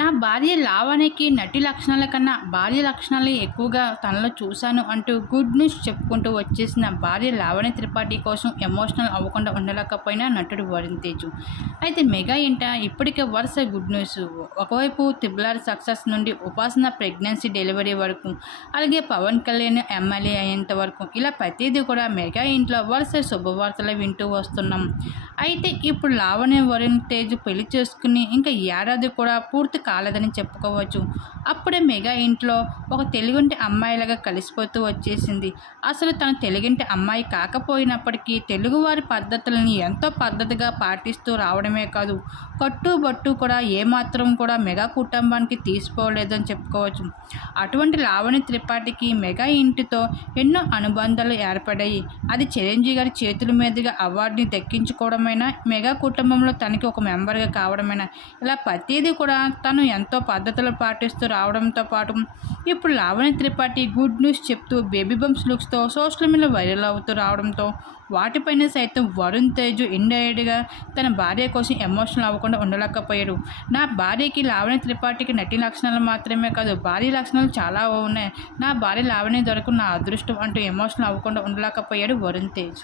నా భార్య లావణ్యకి నటి లక్షణాల కన్నా భార్య లక్షణాలు ఎక్కువగా తనలో చూశాను అంటూ గుడ్ న్యూస్ చెప్పుకుంటూ వచ్చేసిన భార్య లావణ్య త్రిపాఠి కోసం ఎమోషనల్ అవ్వకుండా ఉండలేకపోయినా నటుడు వరుణ్ తేజ్. అయితే మెగా ఇంట ఇప్పటికే వరుస గుడ్ న్యూస్. ఒకవైపు త్రిబులార్ సక్సెస్ నుండి ఉపాసన ప్రెగ్నెన్సీ డెలివరీ వరకు అలాగే పవన్ కళ్యాణ్ ఎమ్మెల్యే అయ్యేంత వరకు ఇలా ప్రతిదీ కూడా మెగా ఇంట్లో వరుస శుభవార్తలు వింటూ వస్తున్నాం. అయితే ఇప్పుడు లావణ్య వరుణ్ తేజ్ పెళ్ళి చేసుకుని ఇంకా ఏడాది కూడా పూర్తి కాలేదని చెప్పుకోవచ్చు. అప్పుడే మెగా ఇంట్లో ఒక తెలుగుంటి అమ్మాయిలాగా కలిసిపోతూ వచ్చేసింది. అసలు తన తెలుగింటి అమ్మాయి కాకపోయినప్పటికీ తెలుగువారి పద్ధతులని ఎంతో పద్ధతిగా పాటిస్తూ రావడమే కాదు కట్టుబట్టు కూడా ఏమాత్రం కూడా మెగా కుటుంబానికి తీసుకోలేదని చెప్పుకోవచ్చు. అటువంటి లావణి త్రిపాఠికి మెగా ఇంటితో ఎన్నో అనుబంధాలు ఏర్పడాయి. అది చిరంజీవి గారి చేతుల మీదుగా అవార్డుని దక్కించుకోవడమైనా మెగా కుటుంబంలో తనకి ఒక మెంబర్గా కావడమైనా ఇలా ప్రతిదీ కూడా తన తను ఎంతో పద్ధతులు పాటిస్తూ రావడంతో పాటు ఇప్పుడు లావణ్య త్రిపాఠి గుడ్ న్యూస్ చెప్తూ బేబీ బంప్స్ లుక్స్తో సోషల్ మీడియా వైరల్ అవుతూ రావడంతో వాటిపైన సైతం వరుణ్ తేజ్ ఇండైరెక్ట్గా తన భార్య కోసం ఎమోషనల్ అవ్వకుండా ఉండలేకపోయాడు. నా భార్యకి లావణ్య త్రిపాఠికి నటి లక్షణాలు మాత్రమే కాదు భార్య లక్షణాలు చాలా ఉన్నాయి. నా భార్య లావణ్య దొరకు నా అదృష్టం అంటూ ఎమోషనల్ అవ్వకుండా ఉండలేకపోయాడు వరుణ్ తేజ్.